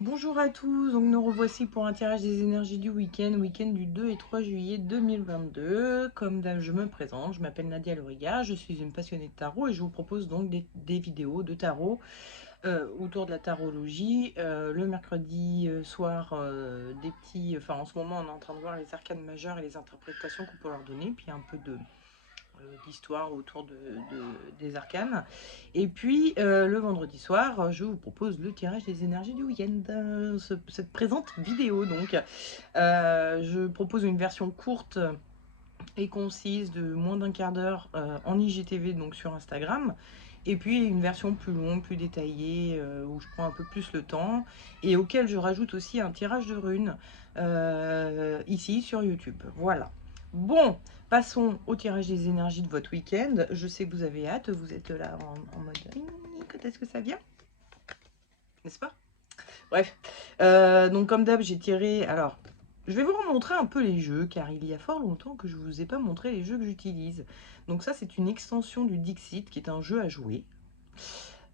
Bonjour à tous, donc nous revoici pour un tirage des énergies du week-end du 2 et 3 juillet 2022. Comme d'hab, je me présente, je m'appelle Nadia Loriga, je suis une passionnée de tarot et je vous propose donc des vidéos de tarot autour de la tarologie. Le mercredi soir, enfin en ce moment on est en train de voir les arcanes majeures et les interprétations qu'on peut leur donner, puis un peu d'histoire autour des arcanes. Et puis le vendredi soir, je vous propose le tirage des énergies du week-end, cette présente vidéo. Donc, je propose une version courte et concise de moins d'un quart d'heure en IGTV, donc sur Instagram. Et puis une version plus longue, plus détaillée, où je prends un peu plus le temps, et auquel je rajoute aussi un tirage de runes ici sur YouTube. Voilà. Bon, passons au tirage des énergies de votre week-end. Je sais que vous avez hâte, vous êtes là en mode quand est-ce que ça vient, n'est-ce pas? Bref, donc comme d'hab, j'ai tiré. Alors, je vais vous remontrer un peu les jeux, car il y a fort longtemps que je ne vous ai pas montré les jeux que j'utilise. Donc ça, c'est une extension du Dixit, qui est un jeu à jouer,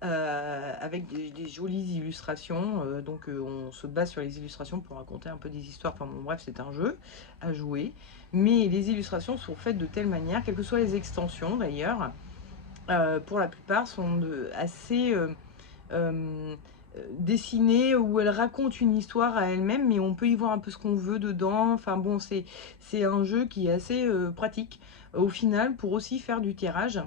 avec des jolies illustrations. On se base sur les illustrations pour raconter un peu des histoires. Enfin bon, bref, c'est un jeu à jouer. Mais les illustrations sont faites de telle manière, quelles que soient les extensions d'ailleurs, pour la plupart, sont assez euh, dessinée où elle raconte une histoire à elle-même, mais on peut y voir un peu ce qu'on veut dedans. Enfin bon, c'est un jeu qui est assez pratique au final pour aussi faire du tirage,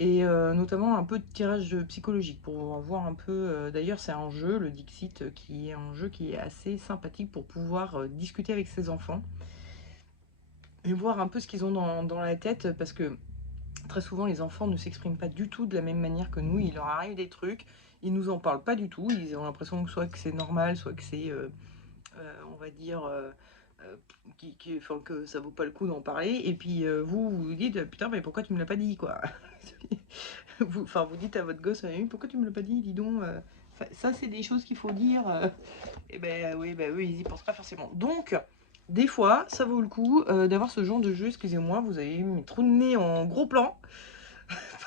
et notamment un peu de tirage psychologique pour voir un peu. D'ailleurs, c'est un jeu, le Dixit, qui est un jeu qui est assez sympathique pour pouvoir discuter avec ses enfants et voir un peu ce qu'ils ont dans la tête, parce que très souvent, les enfants ne s'expriment pas du tout de la même manière que nous. Il leur arrive des trucs, ils nous en parlent pas du tout. Ils ont l'impression que soit que c'est normal, soit que c'est, on va dire, euh, enfin, que ça vaut pas le coup d'en parler. Et puis vous vous dites, putain, mais pourquoi tu me l'as pas dit, quoi. Vous dites à votre gosse, pourquoi tu me l'as pas dit, dis donc. Ça, c'est des choses qu'il faut dire. Et ben oui, ben eux, ils y pensent pas forcément. Donc, des fois, ça vaut le coup d'avoir ce genre de jeu. Excusez-moi, vous avez mes trous de nez en gros plan.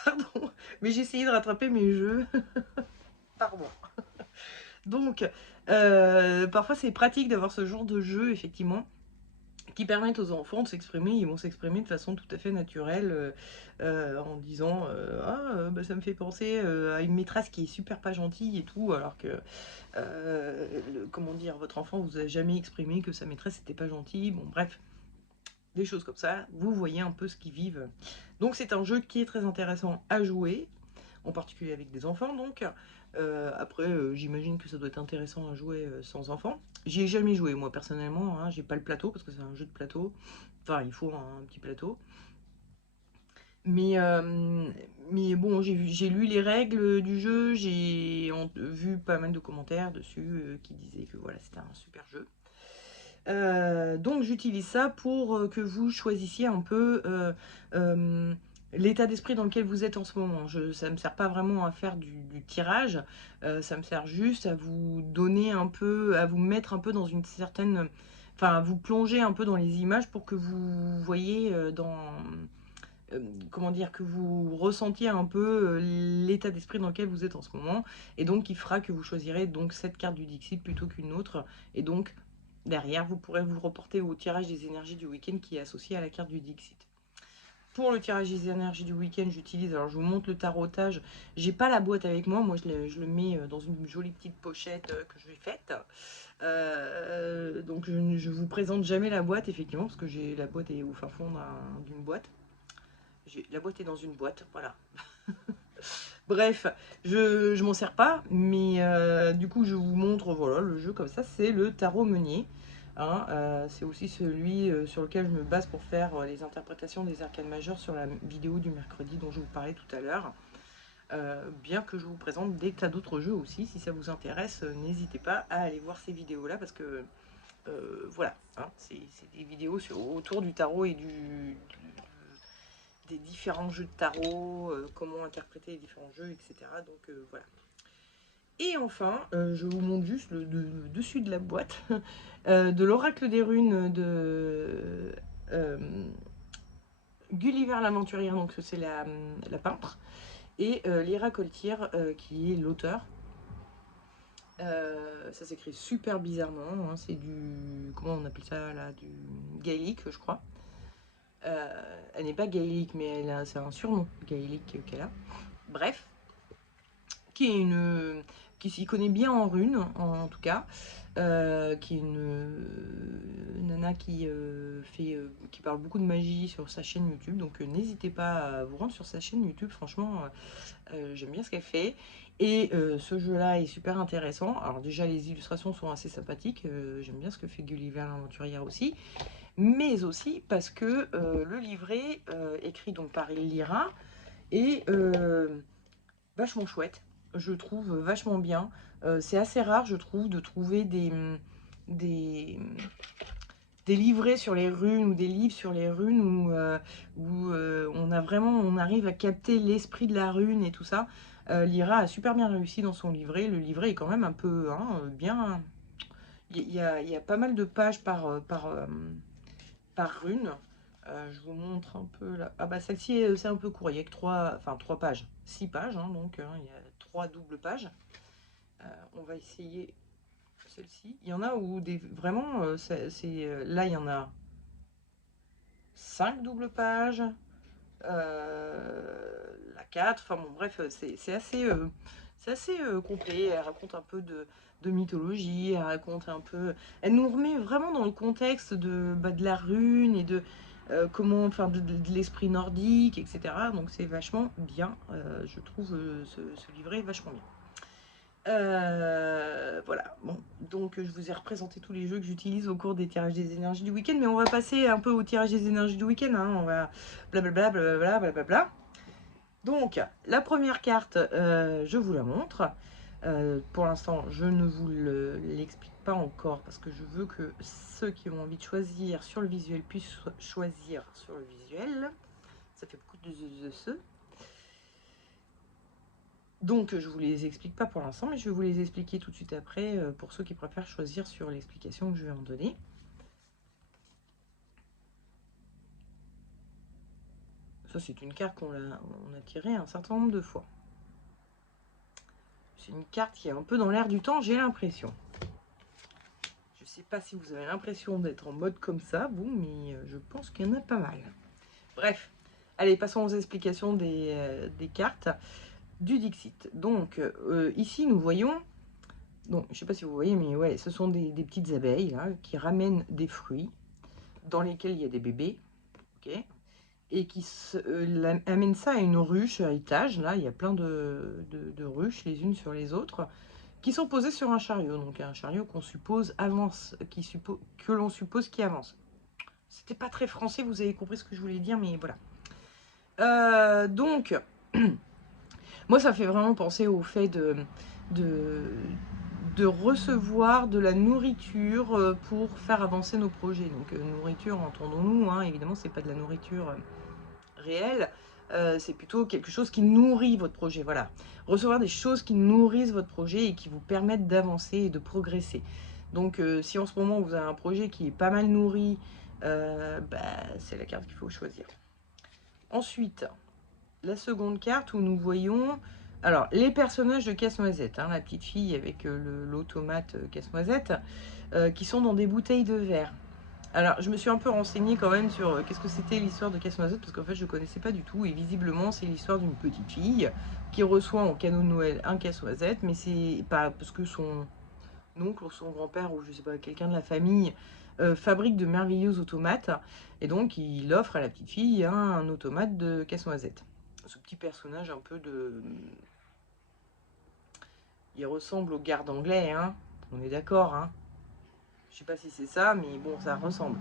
Pardon, mais j'ai essayé de rattraper mes jeux. Pardon. Donc, parfois c'est pratique d'avoir ce genre de jeu, effectivement, qui permettent aux enfants de s'exprimer. Ils vont s'exprimer de façon tout à fait naturelle, en disant bah, ça me fait penser à une maîtresse qui est super pas gentille et tout, alors que, comment dire, votre enfant vous a jamais exprimé que sa maîtresse était pas gentille. Bon, bref, des choses comme ça. Vous voyez un peu ce qu'ils vivent. Donc, c'est un jeu qui est très intéressant à jouer, en particulier avec des enfants. Donc, après, j'imagine que ça doit être intéressant à jouer sans enfants. J'y ai jamais joué, moi, personnellement, hein. J'ai pas le plateau, parce que c'est un jeu de plateau. Enfin, il faut un petit plateau. Mais, mais bon, j'ai lu les règles du jeu, j'ai vu pas mal de commentaires dessus qui disaient que voilà, c'était un super jeu. Donc j'utilise ça pour que vous choisissiez un peu l'état d'esprit dans lequel vous êtes en ce moment. Ça ne me sert pas vraiment à faire du tirage, ça me sert juste à vous donner un peu, à vous mettre un peu dans une certaine... Enfin, à vous plonger un peu dans les images pour que vous voyez comment dire, que vous ressentiez un peu l'état d'esprit dans lequel vous êtes en ce moment, et donc qui fera que vous choisirez donc cette carte du Dixit plutôt qu'une autre, et donc derrière vous pourrez vous reporter au tirage des énergies du week-end qui est associé à la carte du Dixit. Pour le tirage des énergies du week-end, j'utilise, alors je vous montre le tarotage, j'ai pas la boîte avec moi, moi je le mets dans une jolie petite pochette que je vais faite. Donc je vous présente jamais la boîte, effectivement, parce que la boîte est au fin fond d'une boîte. La boîte est dans une boîte, voilà. Bref, je m'en sers pas, mais du coup, je vous montre, voilà, le jeu comme ça, c'est le tarot meunier. Hein, c'est aussi celui sur lequel je me base pour faire les interprétations des arcanes majeures sur la vidéo du mercredi dont je vous parlais tout à l'heure. Bien que je vous présente des tas d'autres jeux aussi, si ça vous intéresse, n'hésitez pas à aller voir ces vidéos-là, parce que voilà, hein, c'est des vidéos autour du tarot et des différents jeux de tarot, comment interpréter les différents jeux, etc. Donc voilà. Et enfin, je vous montre juste le dessus de la boîte de l'oracle des runes de Gulliver l'aventurière, donc c'est la peintre, et Lyra Coltier qui est l'auteur. Ça s'écrit super bizarrement, hein, c'est du... Comment on appelle ça là? Du gaélique, je crois. Elle n'est pas gaélique, mais c'est un surnom gaélique qu'elle a. Bref, qui est qui s'y connaît bien en runes, en tout cas, qui est une nana qui parle beaucoup de magie sur sa chaîne YouTube. Donc n'hésitez pas à vous rendre sur sa chaîne YouTube. Franchement, j'aime bien ce qu'elle fait. Et ce jeu-là est super intéressant. Alors déjà, les illustrations sont assez sympathiques. J'aime bien ce que fait Gulliver l'aventurière aussi. Mais aussi parce que le livret, écrit donc par Lyra, est vachement chouette. Je trouve vachement bien. C'est assez rare, je trouve, de trouver des, des livrets sur les runes ou des livres sur les runes où on arrive à capter l'esprit de la rune et tout ça. Lyra a super bien réussi dans son livret. Le livret est quand même un peu bien. Il y a pas mal de pages par rune. Je vous montre un peu là. Ah bah celle-ci c'est un peu court, il y a que 3 pages, 6 pages, hein, donc il y a 3 doubles pages. On va essayer celle-ci. Il y en a où vraiment, là il y en a 5 doubles pages, la 4, enfin bon bref, c'est assez complet. Elle raconte un peu de mythologie, elle nous remet vraiment dans le contexte de la rune et enfin de l'esprit nordique, etc. Donc c'est vachement bien, je trouve ce livret vachement bien. Voilà, bon, donc je vous ai représenté tous les jeux que j'utilise au cours des tirages des énergies du week-end, mais on va passer un peu au tirage des énergies du week-end, hein. On va blablabla, blablabla, blablabla. Donc, la première carte, je vous la montre. Pour l'instant, je ne vous l'explique pas encore parce que je veux que ceux qui ont envie de choisir sur le visuel puissent choisir sur le visuel. Ça fait beaucoup de ce. Donc je vous les explique pas pour l'instant, mais je vais vous les expliquer tout de suite après pour ceux qui préfèrent choisir sur l'explication que je vais en donner. Ça c'est une carte qu'on a tirée un certain nombre de fois. C'est une carte qui est un peu dans l'air du temps, j'ai l'impression. Je sais pas si vous avez l'impression d'être en mode comme ça, vous, mais je pense qu'il y en a pas mal. Bref, allez, passons aux explications des cartes du Dixit. Donc ici nous voyons... Donc, je sais pas si vous voyez, mais ouais, ce sont des petites abeilles là, qui ramènent des fruits dans lesquels il y a des bébés, ok, et qui amènent ça à une ruche à étage. Là, il y a plein de ruches les unes sur les autres, qui sont posées sur un chariot. Donc un chariot qu'on suppose avance, que l'on suppose qui avance. C'était pas très français, vous avez compris ce que je voulais dire, mais voilà. Donc, moi, ça fait vraiment penser au fait de, de recevoir de la nourriture pour faire avancer nos projets. Donc nourriture, entendons-nous, hein, évidemment c'est pas de la nourriture réelle, c'est plutôt quelque chose qui nourrit votre projet. Voilà, recevoir des choses qui nourrissent votre projet et qui vous permettent d'avancer et de progresser. Donc si en ce moment vous avez un projet qui est pas mal nourri, c'est la carte qu'il faut choisir. Ensuite, la seconde carte où nous voyons alors les personnages de Casse-Noisette, hein, la petite fille avec l'automate Casse-Noisette, qui sont dans des bouteilles de verre. Alors je me suis un peu renseignée quand même sur qu'est-ce que c'était l'histoire de Casse-Noisette, parce qu'en fait je ne connaissais pas du tout, et visiblement c'est l'histoire d'une petite fille qui reçoit en cadeau de Noël un Casse-Noisette, mais c'est pas parce que son oncle ou son grand-père ou je sais pas, quelqu'un de la famille fabrique de merveilleux automates, et donc il offre à la petite fille un automate de Casse-Noisette. Ce petit personnage un peu de... Il ressemble au garde anglais, hein. On est d'accord, hein. Je sais pas si c'est ça, mais bon, ça ressemble.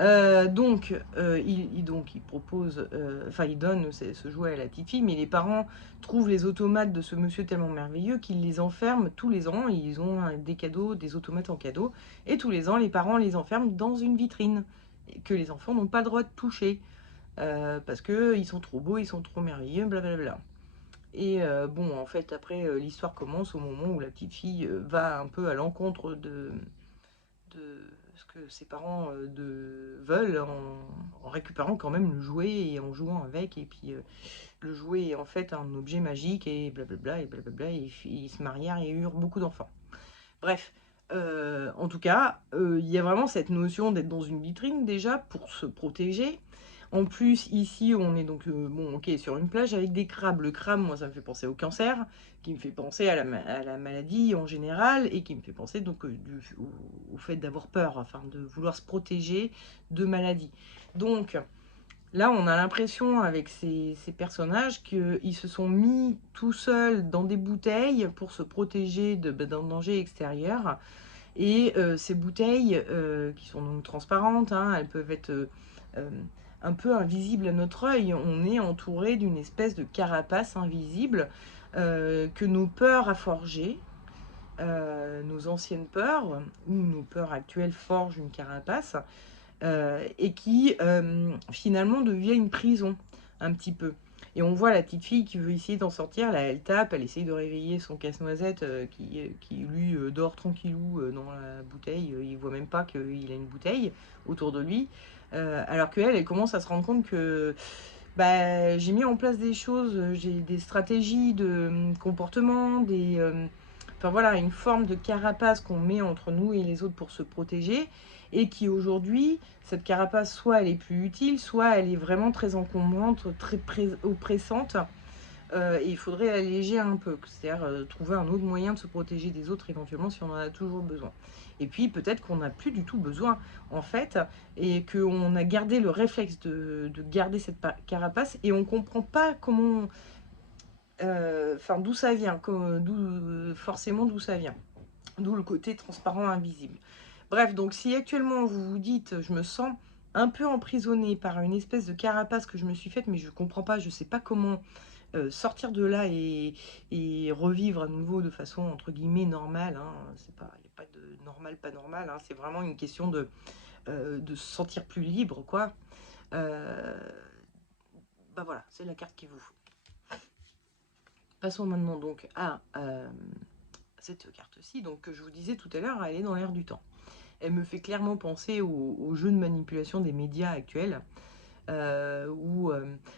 Il propose, enfin, il donne ce jouet à la petite fille, mais les parents trouvent les automates de ce monsieur tellement merveilleux qu'ils les enferment tous les ans. Ils ont des cadeaux, des automates en cadeau, et tous les ans, les parents les enferment dans une vitrine que les enfants n'ont pas le droit de toucher parce qu'ils sont trop beaux, ils sont trop merveilleux, blablabla. Et bon, en fait, après, l'histoire commence au moment où la petite fille va un peu à l'encontre de ce que ses parents veulent en récupérant quand même le jouet et en jouant avec. Et puis le jouet est en fait un objet magique et blablabla et blablabla. Et ils se marièrent et eurent beaucoup d'enfants. Bref, en tout cas, il y a vraiment cette notion d'être dans une vitrine déjà pour se protéger. En plus, ici, on est donc, bon, ok, sur une plage avec des crabes. Le crabe, moi, ça me fait penser au cancer, qui me fait penser à à la maladie en général, et qui me fait penser donc au fait d'avoir peur, enfin, de vouloir se protéger de maladies. Donc, là, on a l'impression avec ces personnages qu'ils se sont mis tout seuls dans des bouteilles pour se protéger d'un danger extérieur. Et ces bouteilles, qui sont donc transparentes, hein, elles peuvent être euh, un peu invisibles à notre œil. On est entouré d'une espèce de carapace invisible que nos peurs a forgée. Nos anciennes peurs ou nos peurs actuelles forgent une carapace et qui finalement devient une prison un petit peu. Et on voit la petite fille qui veut essayer d'en sortir, là elle tape, elle essaye de réveiller son casse-noisette qui lui dort tranquillou dans la bouteille, il voit même pas qu'il a une bouteille autour de lui, alors qu'elle, elle commence à se rendre compte que bah, j'ai mis en place des choses, j'ai des stratégies de comportement, enfin voilà, une forme de carapace qu'on met entre nous et les autres pour se protéger, et qui aujourd'hui, cette carapace, soit elle est plus utile, soit elle est vraiment très encombrante, très oppressante, et il faudrait alléger un peu, c'est-à-dire trouver un autre moyen de se protéger des autres éventuellement si on en a toujours besoin. Et puis peut-être qu'on n'a plus du tout besoin en fait, et qu'on a gardé le réflexe de garder cette carapace, et on ne comprend pas comment, enfin d'où ça vient, forcément d'où ça vient. D'où le côté transparent invisible. Bref, donc si actuellement vous vous dites je me sens un peu emprisonnée par une espèce de carapace que je me suis faite, mais je ne comprends pas, je ne sais pas comment sortir de là et revivre à nouveau de façon entre guillemets normale, hein. C'est pas, il n'y a pas de normal, pas normal, hein. C'est vraiment une question de se sentir plus libre, quoi. Euh, Bah voilà, c'est la carte qu'il vous faut. Passons maintenant donc à cette carte-ci, donc que je vous disais tout à l'heure, elle est dans l'air du temps. Elle me fait clairement penser au jeu de manipulation des médias actuels, ou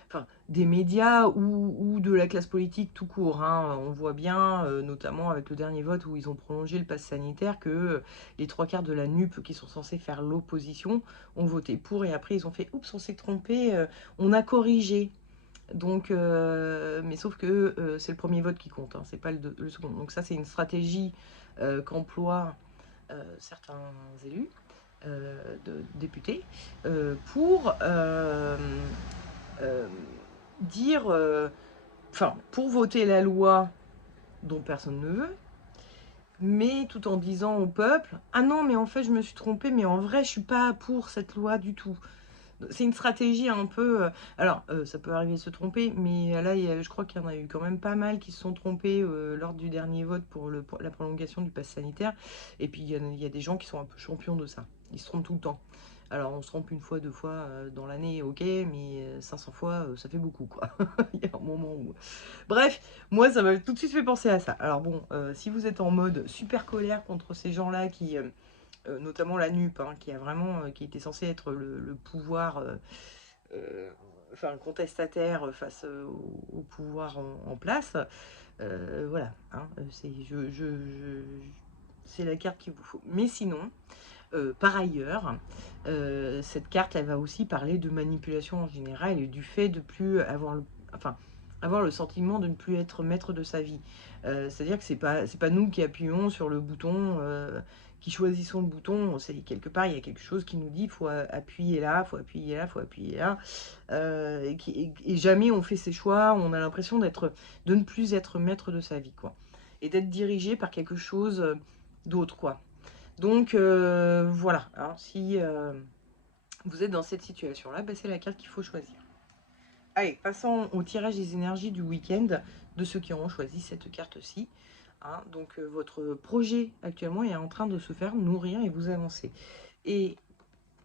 enfin des médias ou de la classe politique tout court, hein. On voit bien, notamment avec le dernier vote où ils ont prolongé le pass sanitaire, que les trois quarts de la NUP qui sont censés faire l'opposition ont voté pour, et après ils ont fait oups, on s'est trompé, on a corrigé. Donc, mais sauf que c'est le premier vote qui compte, hein, c'est pas le second. Donc ça, c'est une stratégie qu'emploient certains élus, de députés, pour euh, dire, enfin, pour voter la loi dont personne ne veut, mais tout en disant au peuple, ah non, mais en fait, je me suis trompée, mais en vrai, je suis pas pour cette loi du tout. C'est une stratégie un peu. Alors, ça peut arriver de se tromper, mais là, je crois qu'il y en a eu quand même pas mal qui se sont trompés lors du dernier vote pour la prolongation du pass sanitaire. Et puis, il y a des gens qui sont un peu champions de ça. Ils se trompent tout le temps. Alors, on se trompe une fois, deux fois dans l'année, ok, mais 500 fois, ça fait beaucoup, quoi. Il y a un moment où. Bref, moi, ça m'a tout de suite fait penser à ça. Alors, bon, si vous êtes en mode super colère contre ces gens-là qui. Notamment la NUP, hein, qui a vraiment, qui était censé être le pouvoir, enfin contestataire face au pouvoir en place. Voilà, hein, c'est la carte qu'il vous faut. Mais sinon, par ailleurs, cette carte, elle va aussi parler de manipulation en général et du fait de plus avoir enfin, avoir le sentiment de ne plus être maître de sa vie. C'est-à-dire que c'est pas nous qui appuyons sur le bouton, qui choisissons le bouton. C'est quelque part, il y a quelque chose qui nous dit faut appuyer là, faut appuyer là, faut appuyer là. Et jamais on fait ses choix. On a l'impression de ne plus être maître de sa vie, quoi. Et d'être dirigé par quelque chose d'autre, quoi. Donc voilà, hein, si vous êtes dans cette situation-là, bah, c'est la carte qu'il faut choisir. Allez, passons au tirage des énergies du week-end de ceux qui auront choisi cette carte-ci, hein. Donc votre projet actuellement est en train de se faire nourrir et vous avancer. Et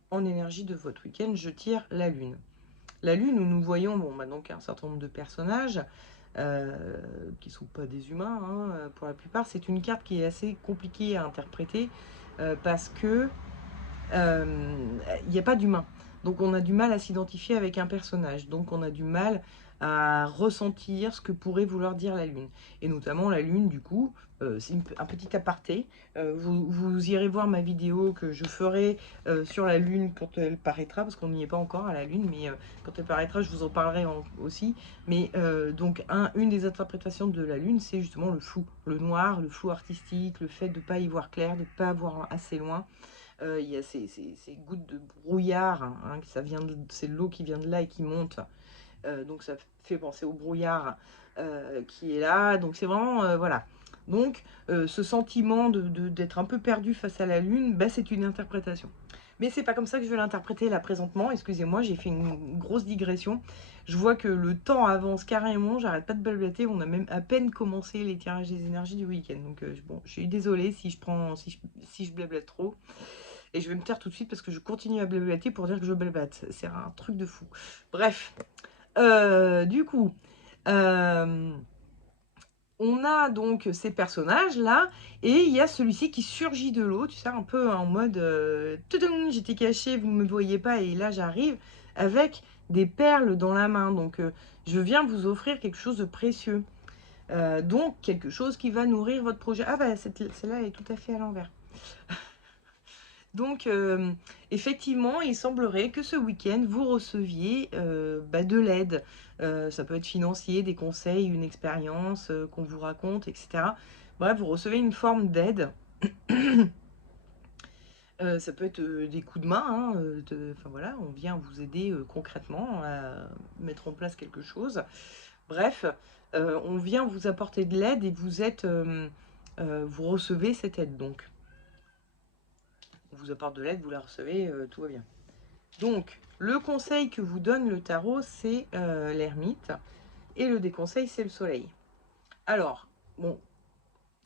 en énergie de votre week-end, je tire la lune. La lune où nous voyons bon, bah, donc un certain nombre de personnages qui ne sont pas des humains, hein, pour la plupart. C'est une carte qui est assez compliquée à interpréter parce que il n'y a pas d'humain. Donc on a du mal à s'identifier avec un personnage. Donc on a du mal à ressentir ce que pourrait vouloir dire la Lune. Et notamment la Lune, du coup, c'est un petit aparté. Vous irez voir ma vidéo que je ferai sur la Lune quand elle paraîtra, parce qu'on n'y est pas encore à la Lune, mais quand elle paraîtra, je vous en parlerai aussi. Mais donc, une des interprétations de la Lune, c'est justement le flou, le noir, le flou artistique, le fait de ne pas y voir clair, de ne pas voir assez loin. Il y a ces gouttes de brouillard, hein, c'est l'eau qui vient de là et qui monte. Donc ça fait penser au brouillard qui est là. Donc c'est vraiment, voilà. Donc ce sentiment d'être un peu perdu face à la Lune, bah, c'est une interprétation. Mais c'est pas comme ça que je vais l'interpréter là présentement. Excusez-moi, j'ai fait une grosse digression. Je vois que le temps avance carrément, j'arrête pas de blablater. On a même à peine commencé les tirages des énergies du week-end. Donc bon, je suis désolée si je blablate trop. Et je vais me taire tout de suite parce que je continue à blablater pour dire que je blablate. C'est un truc de fou. Bref, du coup, euh, on a donc ces personnages-là, et il y a celui-ci qui surgit de l'eau, tu sais, un peu en mode j'étais caché, vous ne me voyez pas, et là j'arrive avec des perles dans la main. Donc, je viens vous offrir quelque chose de précieux. Donc, quelque chose qui va nourrir votre projet. Ah, bah, celle-là, elle est tout à fait à l'envers. Donc, effectivement, il semblerait que ce week-end, vous receviez de l'aide. Ça peut être financier, des conseils, une expérience qu'on vous raconte, etc. Bref, vous recevez une forme d'aide. Ça peut être des coups de main. Hein, enfin voilà, on vient vous aider concrètement à mettre en place quelque chose. Bref, on vient vous apporter de l'aide et vous recevez cette aide. Donc, on vous apporte de l'aide, vous la recevez, tout va bien. Donc, le conseil que vous donne le tarot, c'est l'ermite. Et le déconseil, c'est le soleil. Alors, bon,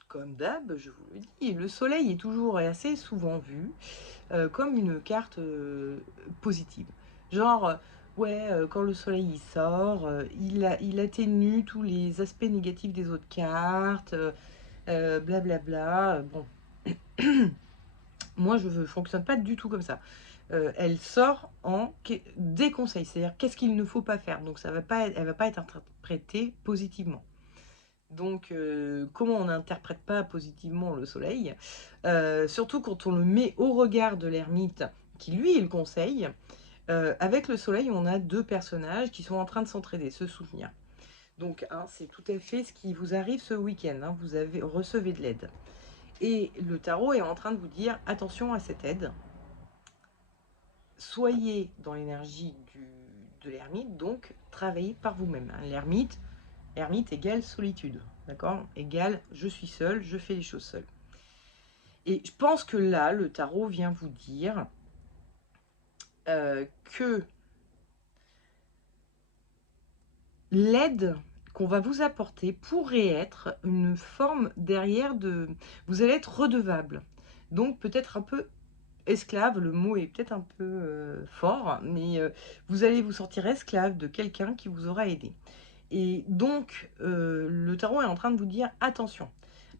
comme d'hab, je vous le dis, le soleil est toujours et assez souvent vu comme une carte positive. Genre, ouais, quand le soleil il sort, il atténue tous les aspects négatifs des autres cartes, blablabla. Bon, moi, je ne fonctionne pas du tout comme ça. Elle sort en déconseil, c'est-à-dire qu'est-ce qu'il ne faut pas faire. Donc elle va pas être interprétée positivement. Donc comment on n'interprète pas positivement le soleil, surtout quand on le met au regard de l'ermite qui lui est le conseil. Avec le soleil, on a deux personnages qui sont en train de s'entraider, se soutenir. Donc c'est tout à fait ce qui vous arrive ce week-end, hein, recevez de l'aide. Et le tarot est en train de vous dire attention à cette aide. Soyez dans l'énergie de l'ermite, donc travaillez par vous-même. Hein. L'ermite égale solitude, d'accord? Égale je suis seul, je fais les choses seul. Et je pense que là, le tarot vient vous dire que l'aide qu'on va vous apporter pourrait être une forme derrière de... Vous allez être redevable. Donc peut-être un peu esclave, le mot est peut-être un peu fort, mais vous allez vous sentir esclave de quelqu'un qui vous aura aidé. Et donc, le tarot est en train de vous dire attention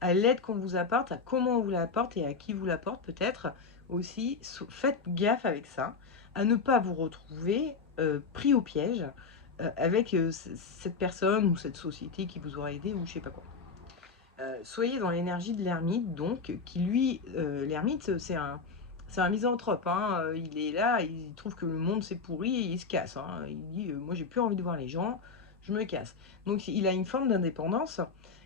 à l'aide qu'on vous apporte, à comment on vous l'apporte et à qui vous l'apporte peut-être aussi. Faites gaffe avec ça, à ne pas vous retrouver pris au piège avec cette personne ou cette société qui vous aura aidé ou je sais pas quoi. Soyez dans l'énergie de l'ermite, donc, qui lui, l'ermite, c'est un misanthrope. Hein, il est là, il trouve que le monde s'est pourri et il se casse. Hein, il dit moi j'ai plus envie de voir les gens, je me casse. Donc il a une forme d'indépendance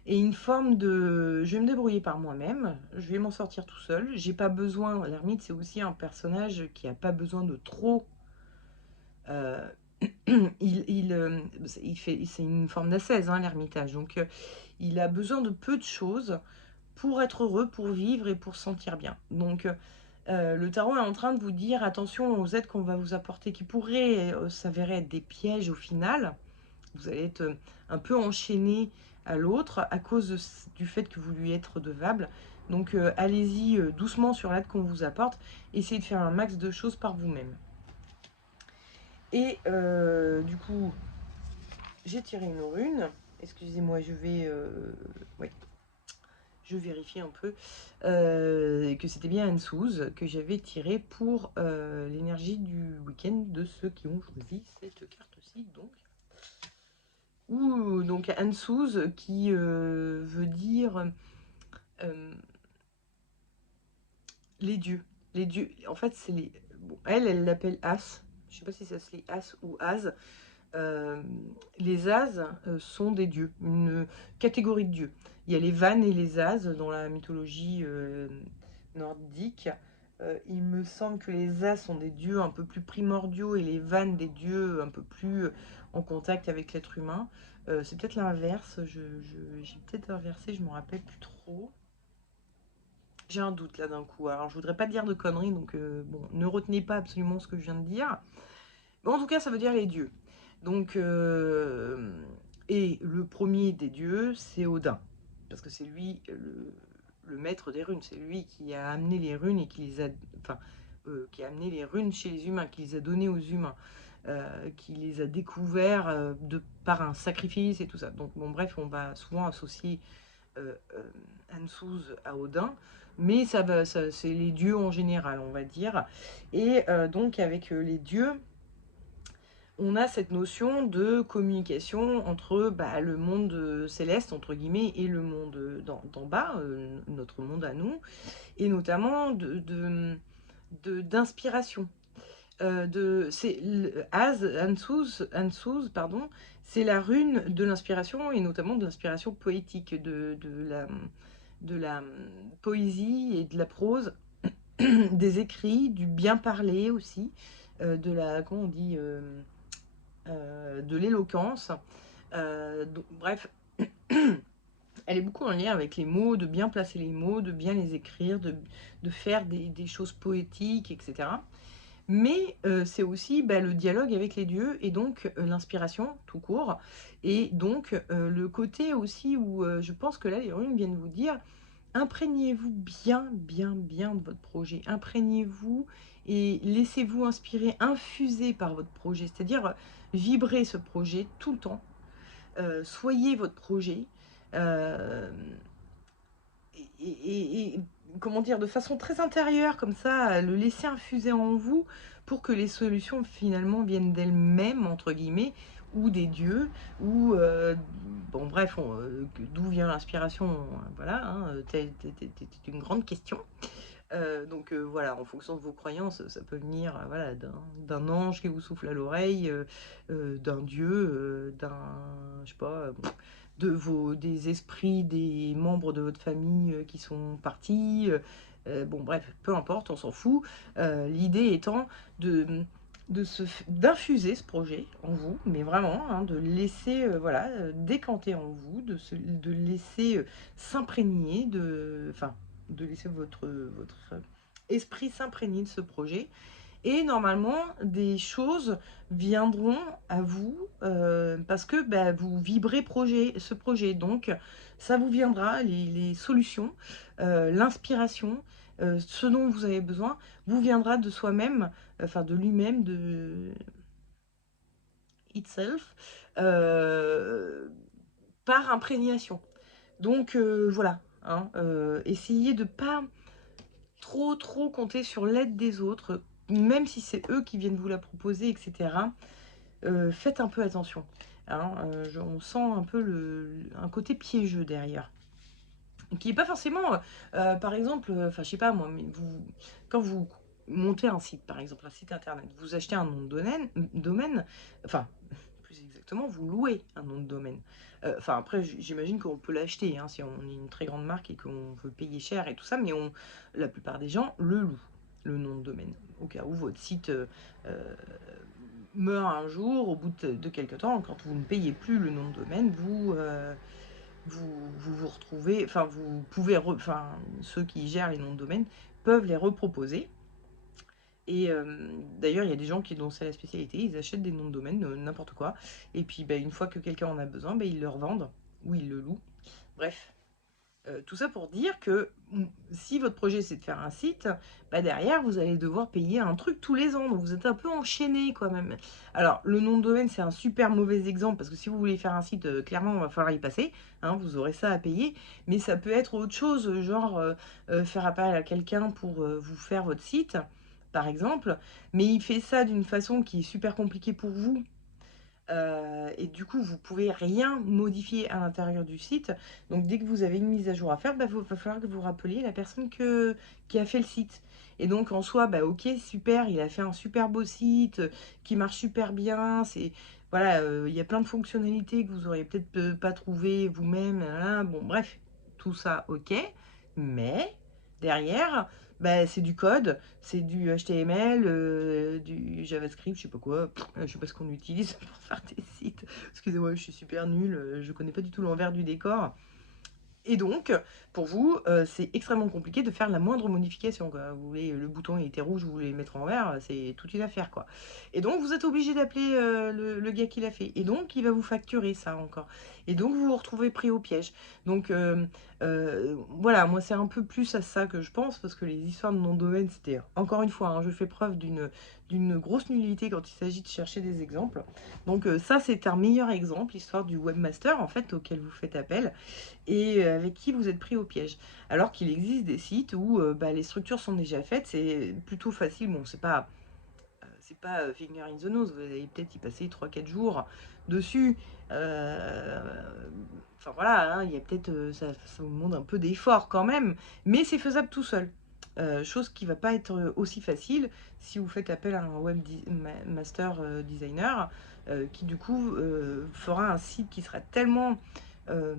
et une forme de je vais me débrouiller par moi-même, je vais m'en sortir tout seul. J'ai pas besoin. L'ermite c'est aussi un personnage qui a pas besoin de trop. Euh, c'est une forme d'ascèse, hein, l'ermitage. Donc il a besoin de peu de choses pour être heureux, pour vivre et pour se sentir bien. Donc le tarot est en train de vous dire attention aux aides qu'on va vous apporter qui pourraient s'avérer être des pièges au final. Vous allez être un peu enchaîné à l'autre à cause du fait que vous lui êtes redevable. Donc allez-y doucement sur l'aide qu'on vous apporte. Essayez de faire un max de choses par vous-même. Et du coup, j'ai tiré une rune. Excusez-moi, je vais... ouais. Je vérifie un peu que c'était bien Anne Souze que j'avais tiré pour l'énergie du week-end de ceux qui ont choisi cette carte-ci. Donc, ou donc Ansuz, qui veut dire les dieux. Les dieux, en fait, c'est les. Bon, elle l'appelle As. Je sais pas si ça se lit As ou Az. Euh, les As sont des dieux, une catégorie de dieux. Il y a les Vannes et les As dans la mythologie nordique. Il me semble que les As sont des dieux un peu plus primordiaux et les Vannes des dieux un peu plus en contact avec l'être humain. C'est peut-être l'inverse, j'ai peut-être inversé, je ne me rappelle plus trop. J'ai un doute là d'un coup. Alors je voudrais pas dire de conneries, donc bon, ne retenez pas absolument ce que je viens de dire. Mais en tout cas, ça veut dire les dieux. Donc, et le premier des dieux, c'est Odin. Parce que c'est lui le maître des runes. C'est lui qui a amené les runes et qui les a. Enfin, qui a amené les runes chez les humains, qui les a données aux humains. Qui les a découverts par un sacrifice et tout ça. Donc, bon, bref, on va souvent associer Ansuz à Odin, mais c'est les dieux en général, on va dire. Et donc, avec les dieux, on a cette notion de communication entre le monde céleste, entre guillemets, et le monde d'en bas, notre monde à nous, et notamment d'inspiration. Ansuz, pardon, c'est la rune de l'inspiration, et notamment de l'inspiration poétique, de la poésie et de la prose, des écrits, du bien parler aussi, de la, comment on dit, de l'éloquence. Bref, elle est beaucoup en lien avec les mots, de bien placer les mots, de bien les écrire, de faire des choses poétiques, etc. Mais c'est aussi le dialogue avec les dieux et donc l'inspiration tout court. Et donc le côté aussi où je pense que là les runes viennent vous dire imprégnez-vous bien, bien, bien de votre projet. Imprégnez-vous et laissez-vous inspirer, infuser par votre projet. C'est-à-dire vibrez ce projet tout le temps. Soyez votre projet. Euh, et comment dire, de façon très intérieure, comme ça, le laisser infuser en vous pour que les solutions finalement viennent d'elles-mêmes, entre guillemets, ou des dieux, ou bon bref, d'où vient l'inspiration, voilà, hein, c'est une grande question. Donc voilà, en fonction de vos croyances, ça peut venir voilà, d'un ange qui vous souffle à l'oreille, d'un dieu, je sais pas, des esprits, des membres de votre famille qui sont partis. Bon bref, peu importe, on s'en fout. L'idée étant de d'infuser ce projet en vous, mais vraiment, hein, de laisser voilà, décanter en vous, de laisser s'imprégner, enfin, de laisser votre esprit s'imprégner de ce projet. Et normalement, des choses viendront à vous parce que vous vibrez ce projet. Donc, ça vous viendra, les solutions, l'inspiration, ce dont vous avez besoin, vous viendra de soi-même, enfin de lui-même, de itself, par imprégnation. Donc, voilà. Hein, essayez de pas trop compter sur l'aide des autres, même si c'est eux qui viennent vous la proposer, etc. Faites un peu attention. Hein, on sent un peu un côté piégeux derrière. Qui n'est pas forcément, par exemple, enfin je sais pas moi, mais quand vous montez un site, par exemple un site internet, vous achetez un nom de domaine, enfin plus exactement, vous louez un nom de domaine. Enfin après, j'imagine qu'on peut l'acheter hein, si on est une très grande marque et qu'on veut payer cher et tout ça, mais la plupart des gens le louent, le nom de domaine. Au cas où votre site meurt un jour, au bout de quelques temps, quand vous ne payez plus le nom de domaine, vous retrouvez, enfin vous pouvez, enfin ceux qui gèrent les noms de domaine peuvent les reproposer. Et d'ailleurs, il y a des gens dont c'est la spécialité, ils achètent des noms de domaine, n'importe quoi. Et puis une fois que quelqu'un en a besoin, ils le revendent ou ils le louent. Bref, tout ça pour dire que si votre projet c'est de faire un site, derrière vous allez devoir payer un truc tous les ans. Donc vous êtes un peu enchaîné quand même. Alors le nom de domaine c'est un super mauvais exemple parce que si vous voulez faire un site, clairement il va falloir y passer. Hein, vous aurez ça à payer. Mais ça peut être autre chose, genre faire appel à quelqu'un pour vous faire votre site, par exemple. Mais il fait ça d'une façon qui est super compliquée pour vous et du coup, vous pouvez rien modifier à l'intérieur du site. Donc, dès que vous avez une mise à jour à faire, bah, va falloir que vous rappeliez la personne qui a fait le site. Et donc, en soi, bah, ok, super, il a fait un super beau site qui marche super bien. Voilà, il y a plein de fonctionnalités que vous auriez peut-être pas trouvées vous-même. Hein. Bon, bref, tout ça, ok. Mais derrière, bah, c'est du code, c'est du HTML, du JavaScript, je sais pas quoi, je sais pas ce qu'on utilise pour faire des sites. Excusez-moi, je suis super nulle, je connais pas du tout l'envers du décor. Et donc, pour vous, c'est extrêmement compliqué de faire la moindre modification, quoi. Vous voulez, le bouton il était rouge, vous voulez le mettre en vert, c'est toute une affaire, quoi. Et donc, vous êtes obligé d'appeler le gars qui l'a fait. Et donc, il va vous facturer ça encore. Et donc, vous vous retrouvez pris au piège. Donc, voilà, moi, c'est un peu plus à ça que je pense, parce que les histoires de nom de domaine, c'était, encore une fois, hein, je fais preuve d'une grosse nullité quand il s'agit de chercher des exemples. Donc, ça, c'est un meilleur exemple, l'histoire du webmaster, en fait, auquel vous faites appel et avec qui vous êtes pris au piège. Alors qu'il existe des sites où bah, les structures sont déjà faites, c'est plutôt facile. Bon, c'est pas finger in the nose, vous allez peut-être y passer 3 4 jours dessus. Enfin voilà, hein, il y a peut-être, ça vous demande un peu d'effort quand même, mais c'est faisable tout seul. Chose qui va pas être aussi facile si vous faites appel à un master designer qui du coup fera un site qui sera tellement euh,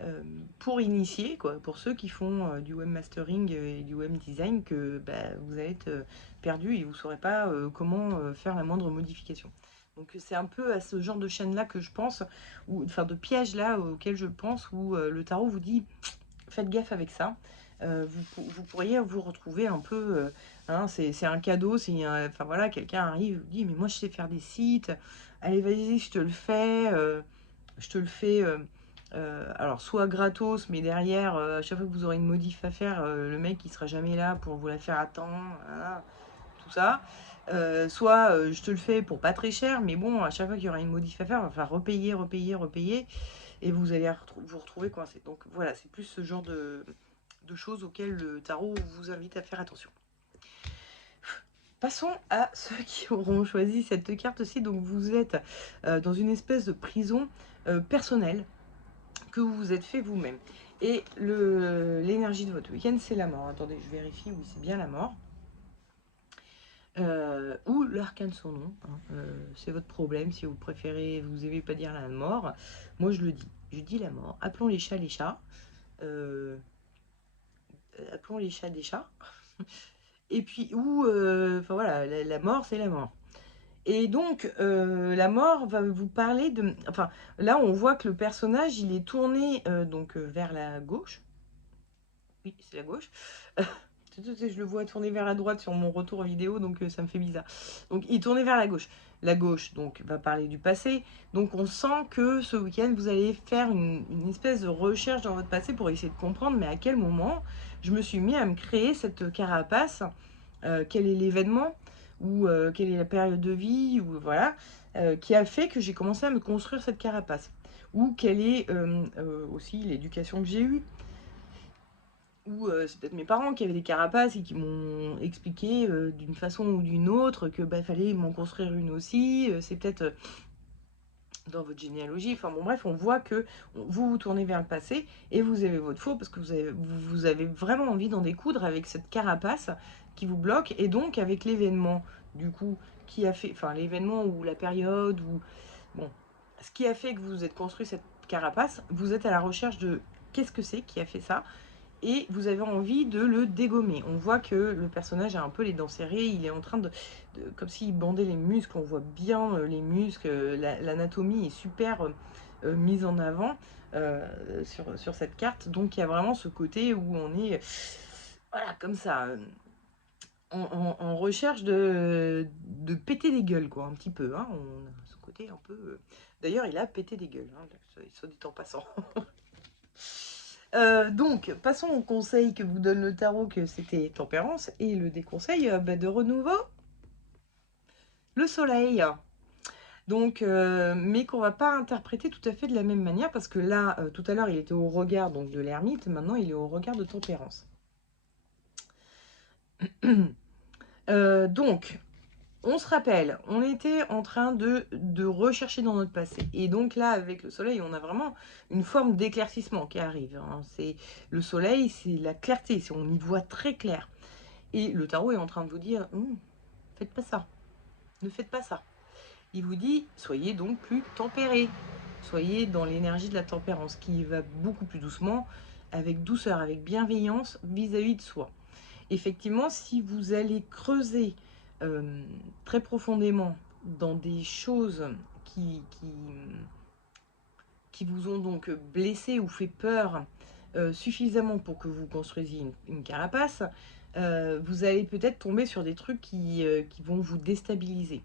euh, pour initier, quoi, pour ceux qui font du webmastering et du web design, que bah, vous allez être perdu et vous ne saurez pas comment faire la moindre modification. Donc c'est un peu à ce genre de chaîne-là que je pense, ou enfin de piège-là auquel je pense, où le tarot vous dit faites gaffe avec ça. Vous pourriez vous retrouver un peu, hein, c'est un cadeau, enfin voilà, quelqu'un arrive, vous dit mais moi je sais faire des sites, allez vas-y je te le fais, alors soit gratos, mais derrière, à chaque fois que vous aurez une modif à faire, le mec il sera jamais là pour vous la faire à temps, voilà, tout ça. Soit je te le fais pour pas très cher, mais bon, à chaque fois qu'il y aura une modif à faire, il va falloir repayer, repayer, repayer, et vous allez vous retrouver coincé. Donc voilà, c'est plus ce genre de choses auxquelles le tarot vous invite à faire attention. Passons à ceux qui auront choisi cette carte-ci. Donc vous êtes dans une espèce de prison personnelle que vous vous êtes fait vous-même. Et l'énergie de votre week-end, c'est la mort. Attendez, je vérifie, oui, c'est bien la mort. Ou l'arcane son nom. Hein. C'est votre problème. Si vous préférez, vous n'aimez pas dire la mort. Moi, je le dis. Je dis la mort. Appelons les chats les chats. Appelons les chats des chats. Et puis, ou, enfin voilà, la mort, c'est la mort. Et donc, la mort va vous parler de... Enfin, là, on voit que le personnage, il est tourné donc vers la gauche. Oui, c'est la gauche. Je le vois tourner vers la droite sur mon retour vidéo, donc ça me fait bizarre. Donc, il tournait vers la gauche. La gauche, donc, va parler du passé. Donc, on sent que ce week-end, vous allez faire une espèce de recherche dans votre passé pour essayer de comprendre, mais à quel moment je me suis mis à me créer cette carapace, quel est l'événement, ou quelle est la période de vie, ou voilà, qui a fait que j'ai commencé à me construire cette carapace. Ou quelle est aussi l'éducation que j'ai eue, ou c'est peut-être mes parents qui avaient des carapaces et qui m'ont expliqué d'une façon ou d'une autre que bah, fallait m'en construire une aussi. C'est peut-être dans votre généalogie. Enfin bon, bref, on voit que vous vous tournez vers le passé et vous avez votre faux parce que vous avez vraiment envie d'en découdre avec cette carapace qui vous bloque et donc avec l'événement, du coup, qui a fait, enfin l'événement ou la période ou bon, ce qui a fait que vous vous êtes construit cette carapace, vous êtes à la recherche de qu'est-ce que c'est qui a fait ça et vous avez envie de le dégommer. On voit que le personnage a un peu les dents serrées, il est en train comme s'il bandait les muscles, on voit bien les muscles, l'anatomie est super mise en avant sur cette carte, donc il y a vraiment ce côté où on est, voilà, comme ça, en recherche de péter des gueules, quoi, un petit peu, hein. On a ce côté un peu... D'ailleurs, il a pété des gueules, hein, soit dit en passant. Donc, passons au conseil que vous donne le tarot, que c'était tempérance, et le déconseil bah, de renouveau, le soleil. Donc, mais qu'on va pas interpréter tout à fait de la même manière, parce que là, tout à l'heure, il était au regard donc, de l'ermite, maintenant il est au regard de tempérance. Donc, On se rappelle, on était en train de rechercher dans notre passé. Et donc là, avec le soleil, on a vraiment une forme d'éclaircissement qui arrive, hein. Le soleil, c'est la clarté, on y voit très clair. Et le tarot est en train de vous dire, faites pas ça, ne faites pas ça. Il vous dit, soyez donc plus tempéré, soyez dans l'énergie de la tempérance, qui va beaucoup plus doucement, avec douceur, avec bienveillance vis-à-vis de soi. Effectivement, si vous allez creuser euh, très profondément dans des choses qui vous ont donc blessé ou fait peur suffisamment pour que vous construisiez une carapace, vous allez peut-être tomber sur des trucs qui vont vous déstabiliser.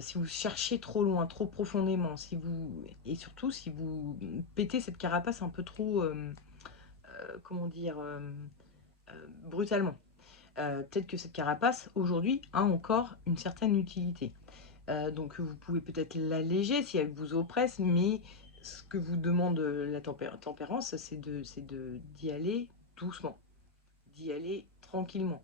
Si vous cherchez trop loin, trop profondément, et surtout si vous pétez cette carapace un peu trop, comment dire, brutalement. Peut-être que cette carapace, aujourd'hui, a encore une certaine utilité. Donc vous pouvez peut-être l'alléger si elle vous oppresse, mais ce que vous demande la tempérance, c'est d'y aller doucement, d'y aller tranquillement,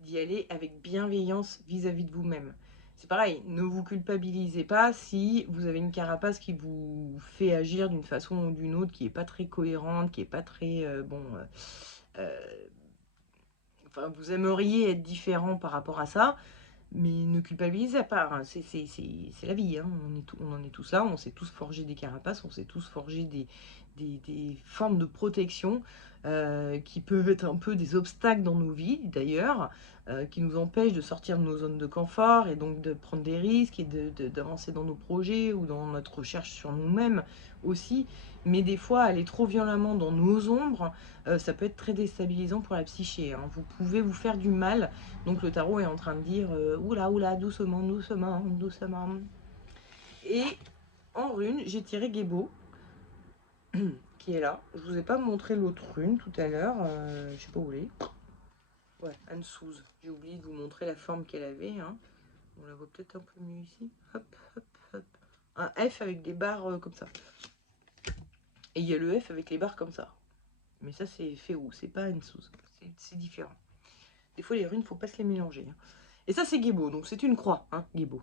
d'y aller avec bienveillance vis-à-vis de vous-même. C'est pareil, ne vous culpabilisez pas si vous avez une carapace qui vous fait agir d'une façon ou d'une autre, qui n'est pas très cohérente, qui n'est pas très... enfin, vous aimeriez être différent par rapport à ça, mais ne culpabilisez pas, hein. C'est la vie, hein. On en est tous là, on s'est tous forgé des carapaces, on s'est tous forgé des formes de protection qui peuvent être un peu des obstacles dans nos vies d'ailleurs, qui nous empêchent de sortir de nos zones de confort et donc de prendre des risques et d'avancer dans nos projets ou dans notre recherche sur nous-mêmes aussi. Mais des fois, aller trop violemment dans nos ombres, ça peut être très déstabilisant pour la psyché, hein. Vous pouvez vous faire du mal. Donc le tarot est en train de dire oula, oula, doucement, doucement, doucement. Et en rune, j'ai tiré Gébo, qui est là. Je vous ai pas montré l'autre rune tout à l'heure. Je sais pas où elle est. Ouais, Anne-Souze. J'ai oublié de vous montrer la forme qu'elle avait, hein. On la voit peut-être un peu mieux ici. Hop, hop, hop. Un F avec des barres comme ça. Et il y a le F avec les barres comme ça. Mais ça, c'est Féou, c'est pas Anne-Souze. C'est différent. Des fois, les runes, faut pas se les mélanger, hein. Et ça, c'est Gébo, donc c'est une croix, hein, Gébo.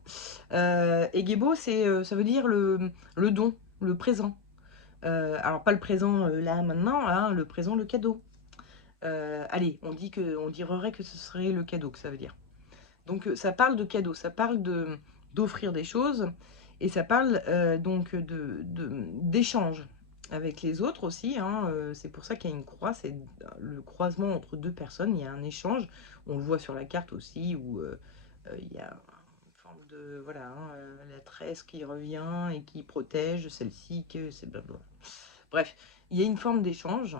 Et Gébo, ça veut dire le don, le présent. Alors, pas le présent là, maintenant, hein, le présent, le cadeau. Allez, on dirait que ce serait le cadeau que ça veut dire. Donc, ça parle de cadeau, ça parle d'offrir des choses, et ça parle donc d'échange avec les autres aussi, hein. C'est pour ça qu'il y a une croix, c'est le croisement entre deux personnes, il y a un échange. On le voit sur la carte aussi, où il y a une forme de, voilà, hein, la tresse qui revient et qui protège celle-ci, que c'est blablabla. Bref, il y a une forme d'échange.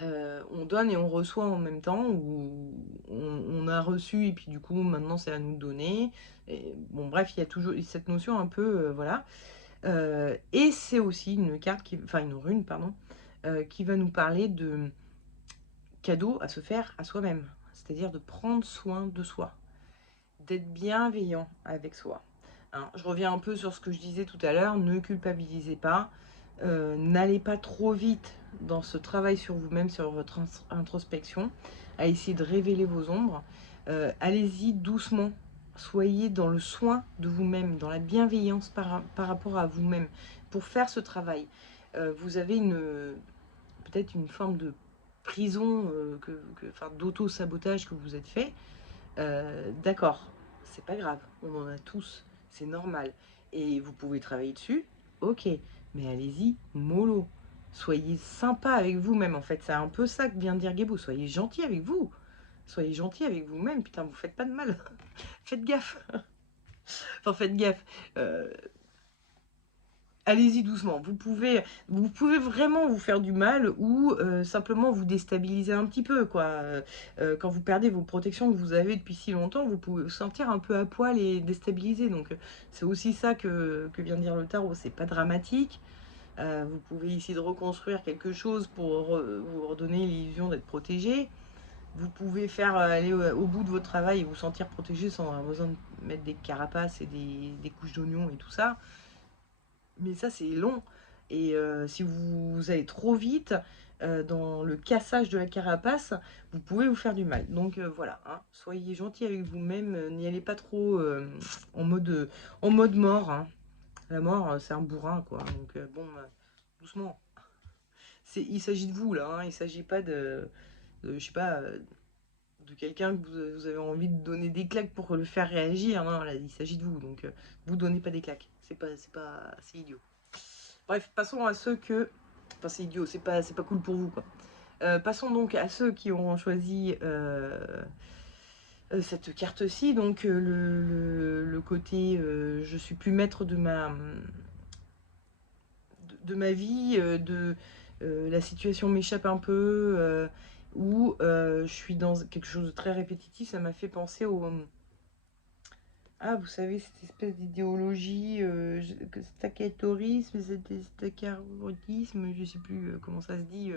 On donne et on reçoit en même temps, ou on a reçu et puis du coup maintenant c'est à nous de donner. Et, bon bref, il y a toujours cette notion un peu, voilà. Et c'est aussi une carte, enfin une rune, pardon, qui va nous parler de cadeau à se faire à soi-même. C'est-à-dire de prendre soin de soi, d'être bienveillant avec soi, hein. Je reviens un peu sur ce que je disais tout à l'heure, ne culpabilisez pas, n'allez pas trop vite dans ce travail sur vous-même, sur votre introspection, à essayer de révéler vos ombres. Allez-y doucement, soyez dans le soin de vous-même, dans la bienveillance par rapport à vous-même. Pour faire ce travail, vous avez peut-être une forme de prison, enfin, d'auto-sabotage que vous êtes fait. D'accord, c'est pas grave, on en a tous, c'est normal. Et vous pouvez travailler dessus, ok, mais allez-y, mollo. Soyez sympa avec vous-même, en fait, c'est un peu ça que vient de dire Guébo. Soyez gentil avec vous, soyez gentil avec vous-même, putain, vous faites pas de mal. Faites gaffe, enfin faites gaffe. Allez-y doucement, vous pouvez vraiment vous faire du mal ou simplement vous déstabiliser un petit peu, quoi. Quand vous perdez vos protections que vous avez depuis si longtemps, vous pouvez vous sentir un peu à poil et déstabilisé. Donc c'est aussi ça que vient de dire le tarot, c'est pas dramatique. Vous pouvez essayer de reconstruire quelque chose pour vous redonner l'illusion d'être protégé. Vous pouvez faire aller au bout de votre travail et vous sentir protégé sans avoir besoin de mettre des carapaces et des couches d'oignons et tout ça. Mais ça, c'est long. Et si vous allez trop vite, dans le cassage de la carapace, vous pouvez vous faire du mal. Donc voilà, hein, soyez gentil avec vous-même, n'y allez pas trop en mode mort. Hein. La mort, c'est un bourrin, quoi. Donc bon, doucement. Il s'agit de vous, là. Hein. Il s'agit pas je sais pas, de quelqu'un que vous avez envie de donner des claques pour le faire réagir. Non, là, il s'agit de vous. Donc vous donnez pas des claques. C'est idiot. Bref, passons à ceux que... Enfin, c'est idiot, c'est pas cool pour vous, quoi. Passons donc à ceux qui auront choisi cette carte-ci. Donc, le côté je suis plus maître de ma vie, la situation m'échappe un peu, ou je suis dans quelque chose de très répétitif. Ça m'a fait penser au... Ah, vous savez, cette espèce d'idéologie, stacatorisme, staccarotisme, je sais plus comment ça se dit,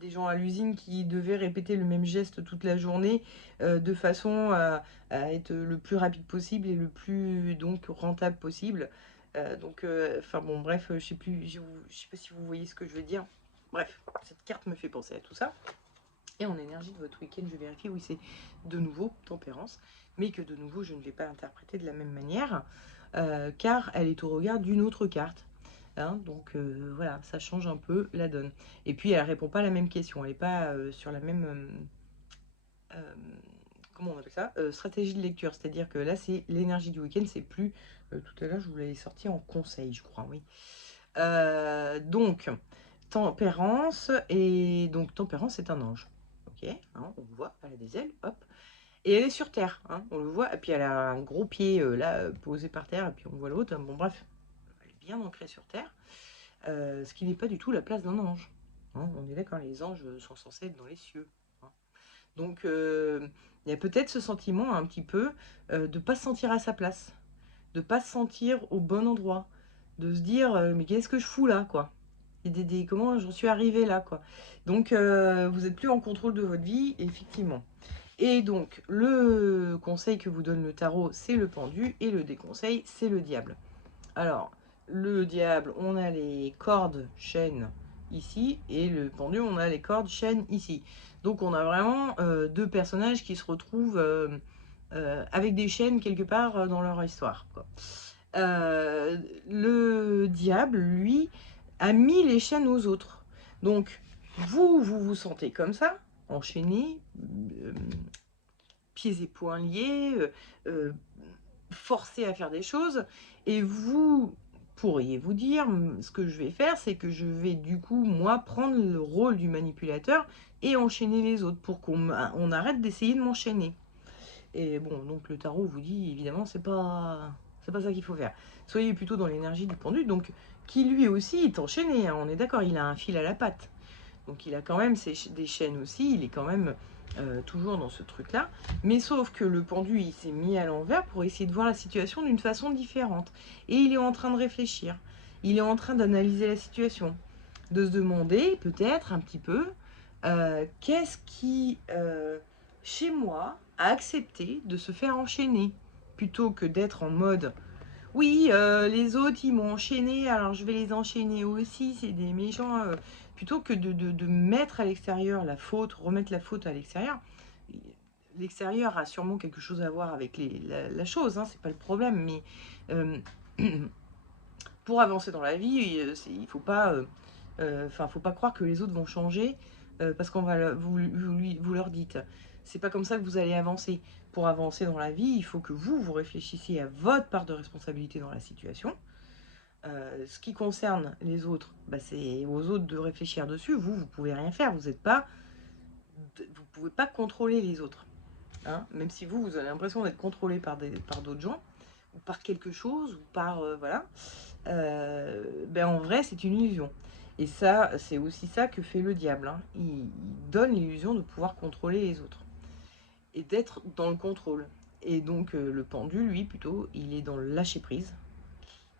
des gens à l'usine qui devaient répéter le même geste toute la journée de façon à être le plus rapide possible et le plus donc rentable possible. Enfin bon, bref, je sais plus, je sais pas si vous voyez ce que je veux dire. Bref, cette carte me fait penser à tout ça. Et en énergie de votre week-end, je vérifie, oui, c'est de nouveau tempérance, mais que de nouveau, je ne vais pas l'interpréter de la même manière, car elle est au regard d'une autre carte. Hein, donc voilà, ça change un peu la donne. Et puis, elle répond pas à la même question, elle n'est pas sur la même... comment on appelle ça, stratégie de lecture. C'est-à-dire que là, c'est l'énergie du week-end, c'est plus... tout à l'heure, je vous l'avais sorti en conseil, je crois, oui. Donc, tempérance, et donc tempérance, c'est un ange. Ok, hein, on le voit, elle a des ailes, hop. Et elle est sur terre, hein, on le voit. Et puis elle a un gros pied là, posé par terre, et puis on voit l'autre. Bon, bref, elle est bien ancrée sur terre. Ce qui n'est pas du tout la place d'un ange. Hein, on est d'accord, les anges sont censés être dans les cieux. Hein. Donc, il y a peut-être ce sentiment un petit peu de ne pas se sentir à sa place, de ne pas se sentir au bon endroit, de se dire mais qu'est-ce que je fous là, quoi. Comment j'en suis arrivée là, quoi. Donc, vous n'êtes plus en contrôle de votre vie, effectivement. Et donc, le conseil que vous donne le tarot, c'est le pendu, et le déconseil, c'est le diable. Alors, le diable, on a les cordes chaînes ici, et le pendu, on a les cordes chaînes ici. Donc, on a vraiment deux personnages qui se retrouvent avec des chaînes quelque part dans leur histoire, quoi. Le diable, lui, a mis les chaînes aux autres. Donc, vous sentez comme ça, enchaîné, pieds et poings liés, forcé à faire des choses, et vous pourriez vous dire, ce que je vais faire, c'est que je vais du coup, moi, prendre le rôle du manipulateur et enchaîner les autres pour qu'on arrête d'essayer de m'enchaîner. Et bon, donc le tarot vous dit, évidemment, c'est pas ça qu'il faut faire. Soyez plutôt dans l'énergie du pendu, donc qui lui aussi est enchaîné, hein, on est d'accord, il a un fil à la patte. Donc il a quand même des chaînes aussi, il est quand même toujours dans ce truc-là. Mais sauf que le pendu, il s'est mis à l'envers pour essayer de voir la situation d'une façon différente. Et il est en train de réfléchir. Il est en train d'analyser la situation. De se demander, peut-être un petit peu, qu'est-ce qui, chez moi, a accepté de se faire enchaîner plutôt que d'être en mode oui, les autres, ils m'ont enchaîné, alors je vais les enchaîner aussi, c'est des méchants. Plutôt que de mettre à l'extérieur la faute, remettre la faute à l'extérieur, l'extérieur a sûrement quelque chose à voir avec la chose, hein, c'est pas le problème, mais euh, pour avancer dans la vie, il faut pas, faut pas croire que les autres vont changer parce qu'on va vous leur dites. C'est pas comme ça que vous allez avancer. Pour avancer dans la vie, il faut que vous réfléchissiez à votre part de responsabilité dans la situation. Ce qui concerne les autres, bah, c'est aux autres de réfléchir dessus. Vous pouvez rien faire. Vous pouvez pas contrôler les autres. Hein. Même si vous avez l'impression d'être contrôlé par d'autres gens, ou par quelque chose, ou par voilà. Ben en vrai, c'est une illusion. Et ça, c'est aussi ça que fait le diable. Hein. Il donne l'illusion de pouvoir contrôler les autres et d'être dans le contrôle. Et donc le pendu, lui, plutôt, il est dans le lâcher prise,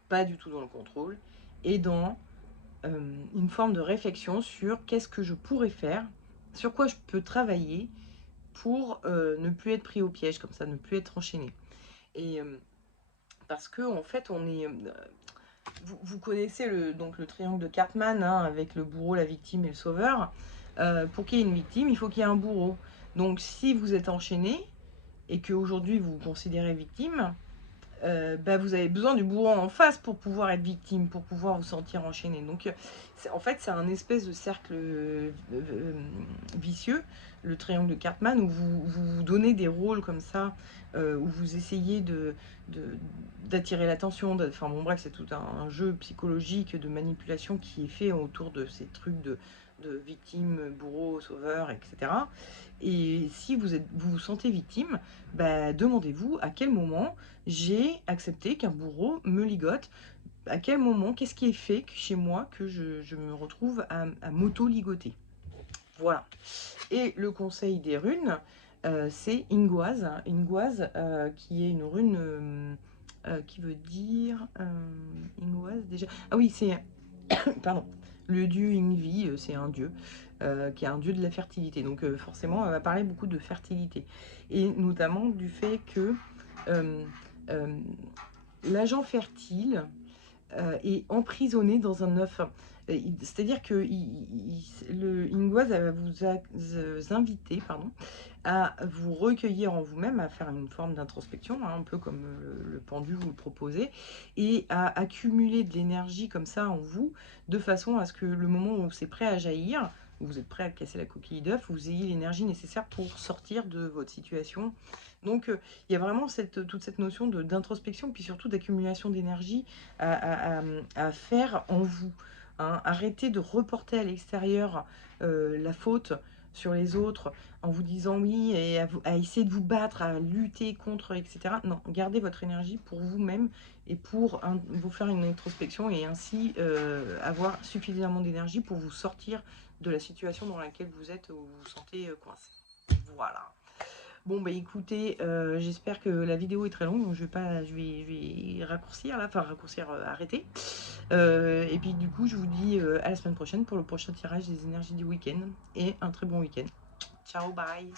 pas du tout dans le contrôle, et dans une forme de réflexion sur qu'est-ce que je pourrais faire, sur quoi je peux travailler pour ne plus être pris au piège, comme ça, ne plus être enchaîné. Et parce que en fait, on est vous connaissez donc le triangle de Cartman, hein, avec le bourreau, la victime et le sauveur. Pour qu'il y ait une victime, il faut qu'il y ait un bourreau. Donc si vous êtes enchaîné et qu'aujourd'hui vous vous considérez victime, bah, vous avez besoin du bourreau en face pour pouvoir être victime, pour pouvoir vous sentir enchaîné. Donc, en fait, c'est un espèce de cercle vicieux, le triangle de Cartman, où vous donnez des rôles comme ça, où vous essayez d'attirer l'attention. Enfin, bon, bref, c'est tout un jeu psychologique de manipulation qui est fait autour de ces trucs de victime, bourreau, sauveur, etc. Et si vous vous sentez victime, bah, demandez-vous à quel moment j'ai accepté qu'un bourreau me ligote. À quel moment, qu'est-ce qui est fait chez moi que je me retrouve à m'auto-ligoter. Voilà. Et le conseil des runes, c'est Ingoise. Ingoise, qui est une rune qui veut dire... Ingoise, déjà... Ah oui, c'est... Pardon. Le dieu Ingvi, c'est un dieu, qui est un dieu de la fertilité. Donc forcément, elle va parler beaucoup de fertilité. Et notamment du fait que euh, euh, l'agent fertile est emprisonné dans un œuf. C'est-à-dire que le Ingwaz va vous inviter, pardon, à vous recueillir en vous-même, à faire une forme d'introspection, hein, un peu comme le pendu vous le proposez, et à accumuler de l'énergie comme ça en vous, de façon à ce que le moment où c'est prêt à jaillir, où vous êtes prêt à casser la coquille d'œuf, vous ayez l'énergie nécessaire pour sortir de votre situation. Donc il y a vraiment toute cette notion d'introspection, puis surtout d'accumulation d'énergie à faire en vous. Hein. Arrêtez de reporter à l'extérieur la faute sur les autres en vous disant oui et à essayer de vous battre, à lutter contre, etc. Non, gardez votre énergie pour vous-même et pour vous faire une introspection et ainsi avoir suffisamment d'énergie pour vous sortir de la situation dans laquelle vous êtes où vous vous sentez coincé. Voilà. Bon bah écoutez, j'espère que la vidéo est très longue, donc je vais raccourcir là, enfin raccourcir, arrêter. Et puis du coup je vous dis à la semaine prochaine pour le prochain tirage des énergies du week-end et un très bon week-end. Ciao, bye.